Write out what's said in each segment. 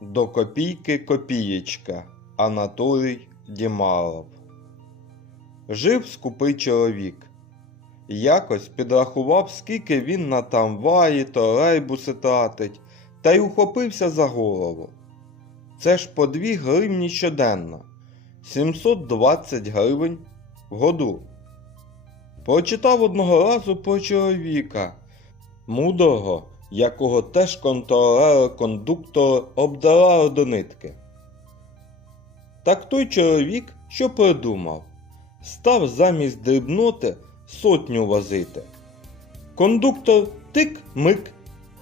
До копійки копієчка Анатолій Дімалов. Жив скупий чоловік. Якось підрахував, скільки він на тамваї, тролейбуси тратить, та й ухопився за голову. Це ж по 2 гривні щоденно, 720 гривень в году. Прочитав одного разу про чоловіка, мудрого, якого теж контролери кондуктори обдирали до нитки. Так той чоловік, що придумав, став замість дрібноти сотню возити. Кондуктор тик-мик,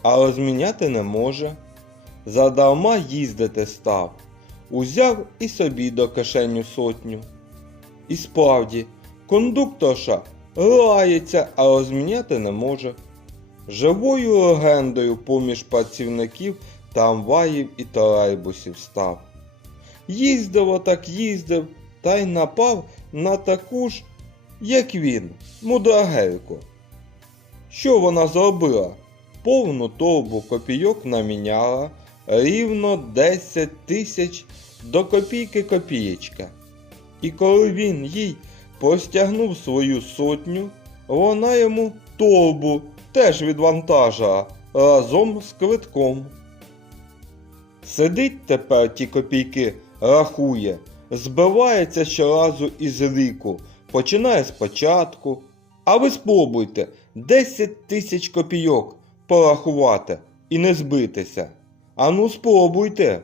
а розміняти не може. Задарма їздити став, узяв і собі до кишеню сотню. І справді, кондукторша лається, а розміняти не може. Живою легендою поміж працівників трамваїв і тролейбусів став. Їздив так їздив, та й напав на таку ж, як він, мудрагельку. Що вона зробила? Повну торбу копійок наміняла, рівно 10 тисяч до копійки копієчка. І коли він їй простягнув свою сотню, вона йому торбу теж відвантажила разом з квитком. Сидить тепер ті копійки, рахує, збивається щоразу із ліку, починає спочатку. А ви спробуйте 10 тисяч копійок порахувати і не збитися. Ану спробуйте.